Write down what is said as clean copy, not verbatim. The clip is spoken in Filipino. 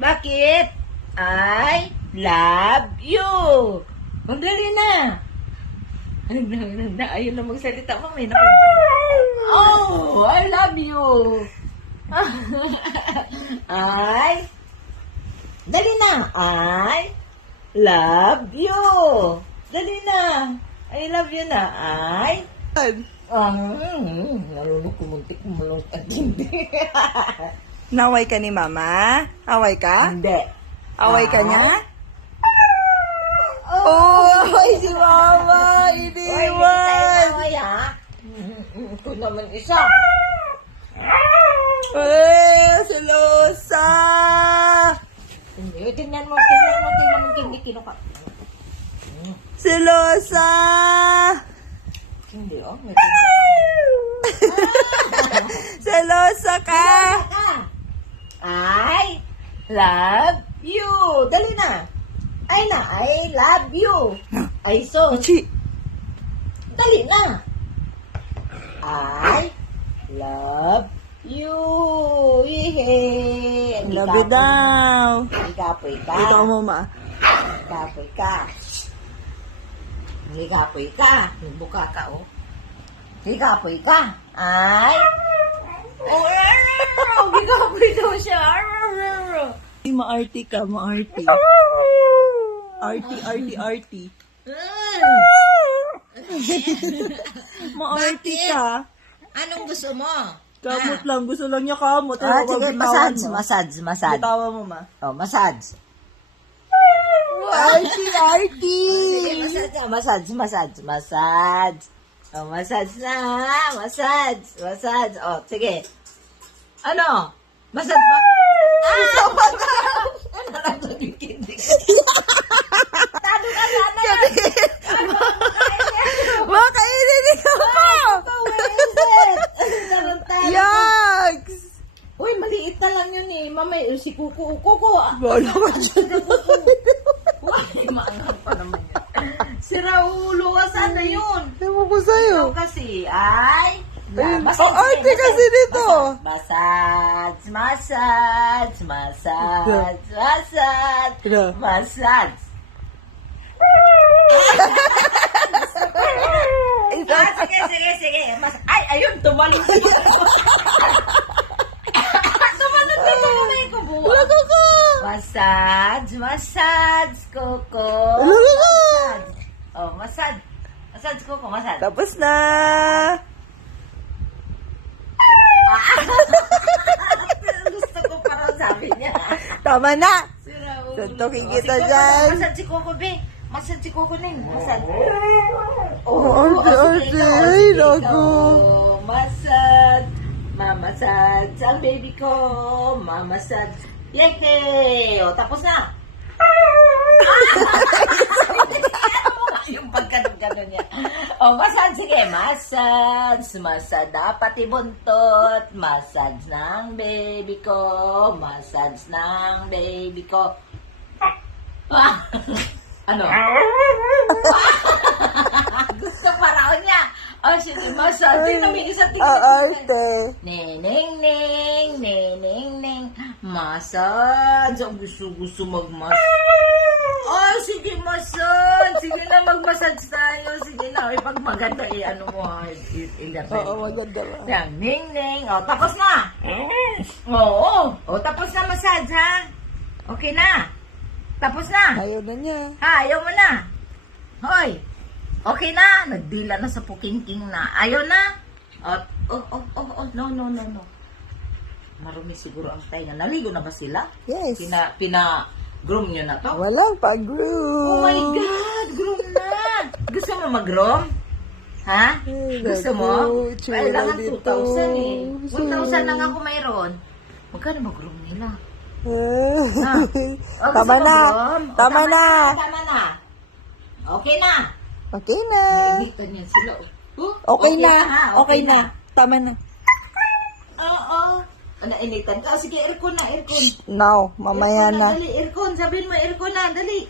Bakit? I love you. Magdali na. Ayun na magsalita mo. May Oh, I love you. Dali na. I love you. Dali na. I love you na. Nalulog kumuntik kumalong at hindi. Naway ka ni Mama? Away ka? Hindi. Away ka niya? Oh, si Mama! Iniwan! Ay, ha? Ito naman isa. Selosa! Hindi, tingnan mo, kinuka. Selosa! Hindi, oh. May Selosa ka! I love you. Dali na. I love you. Ay, so. Chi! Dali na. I love you. Yehey. Love you daw. Ikapoy ka. Ikaw mo, Ma. Ikapoy ka. Ikapoy ka. Nagbuka ka, oh. Ikapoy ka. Ay. Ikapoy daw siya. Maarti ka, maarti. Arti. Maarti ka. Anong gusto mo? Kamot lang. Gusto lang niya kamot. Sige, massage. Bitawa mo, Ma. Oh, massage. Arti. Sige, massage. Oh, massage na. Massage. Oh, sige. Ano? Massage pa? Ano lang yung kindi? Tado ka sana. Makainin ikaw mo! Yucks! Uy, maliit na lang yun eh. Mamay, si Kuko. Wala ka dyan. Uy, maanghang pa naman yun. Si Raulo, sana yun. Ewan ko sa'yo. Ikaw kasi, ay... Arte kasi dito. Massage. Sige. Ay, ayun, tumalon. Tumalon ko buwan. Wala ka. Massage, Coco. Oh, massage, Coco, massage. Tapos na. Gusto ko parang sabi niya. Tama na. Tuntukin kita dyan. Massage si Coco, be. Massage si Coco na yun. Massage. Arte. Ay, naku. Massage. Mamassage. Ang baby ko. Mamassage. Leke. O, tapos na. Yung pagkano niya. O, massage. Sige, massage. Dapat ibuntot. Massage ng baby ko. Ano? Gusto pa raw niya. O, sige, massage. Tingnan mo yung isang Arte. Ning. Massage. Ang gusto mag-massage. Oh, sige, massage. Sige na, mag-massage tayo. Sige na. Pag maganda, ano mo, ilapin. Oo, maganda ba? Yan, ning. O, tapos na. Oo. O, tapos na massage, ha? Okay na. Tapos na. Ayaw na niya. Ha, ayaw mo na. Hoy. Okay na. Nagdila na sa pukingking na. Ayaw na. No. Marumi siguro ang tainga. Naligo na ba sila? Yes. Pina-groom nyo na to? Walang pag-groom. Oh my God! Groom na! Gusto mo mag-groom? Ha? Ay, Gusto mo? naku, tsura Kailangan dito. 2,000 eh. 1,000 lang ako mayroon. Magkano mag-groom nila? Ha? Oh, Tama gusto mo na. groom? O, Tama na. Tama na. Okay na. Okay na. Naibitan niya sila. Okay na. ha? Okay na. Tama na. Oo. Nainitan ka. Sige, aircon na, aircon. Now, mamaya Aircon na. Dali, aircon. Sabihin mo, aircon na. Dali.